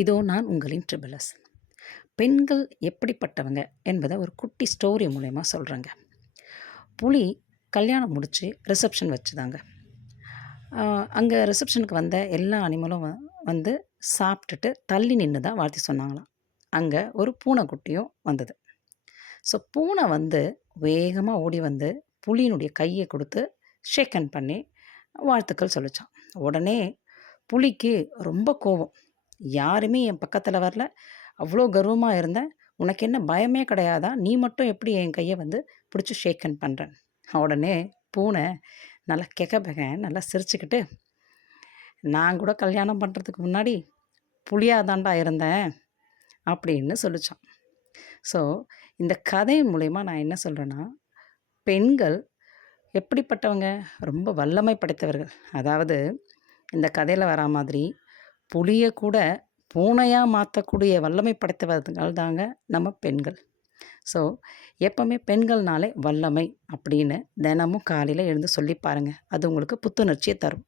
இதோ நான் உங்களின் ட்ரிபிள் எஸ். பெண்கள் எப்படிப்பட்டவங்க என்பதை ஒரு குட்டி ஸ்டோரி மூலயமா சொல்கிறேங்க. புலி கல்யாணம் முடித்து ரிசப்ஷன் வச்சுதாங்க. அங்கே ரிசப்ஷனுக்கு வந்த எல்லா அனிமலும் வந்து சாப்பிட்டுட்டு தள்ளி நின்று தான் வாழ்த்து சொன்னாங்களாம். அங்கே ஒரு பூனைக்குட்டியும் வந்தது. ஸோ பூனை வந்து வேகமாக ஓடி வந்து புலியினுடைய கையை கொடுத்து ஷேக் ஹேண்ட் பண்ணி வாழ்த்துக்கள் சொல்லிச்சான். உடனே புலிக்கு ரொம்ப கோவம். யாருமே என் பக்கத்தில் வரல, அவ்வளோ கர்வமாக இருந்தேன், உனக்கு என்ன பயமே கிடையாதா, நீ மட்டும் எப்படி என் கையை வந்து பிடிச்சி ஷேக் ஹேண்ட் பண்ணுறேன். உடனே பூனை நல்லா நல்லா சிரிச்சுக்கிட்டு, நான் கூட கல்யாணம் பண்ணுறதுக்கு முன்னாடி புலியாக தாண்டா இருந்தேன் அப்படின்னு சொல்லிச்சான். ஸோ இந்த கதை மூலயமா நான் என்ன சொல்கிறேன்னா, பெண்கள் எப்படிப்பட்டவங்க, ரொம்ப வல்லமை படைத்தவர்கள். அதாவது இந்த கதையில் வரா மாதிரி புலியை கூட பூனையாக மாற்றக்கூடிய வல்லமை படைத்தவர்கள் தாங்க நம்ம பெண்கள். ஸோ எப்போவுமே பெண்கள்னாலே வல்லமை அப்படின்னு தினமும் காலையில் எழுந்து சொல்லி பாருங்கள். அது உங்களுக்கு புத்துணர்ச்சியை தரும்.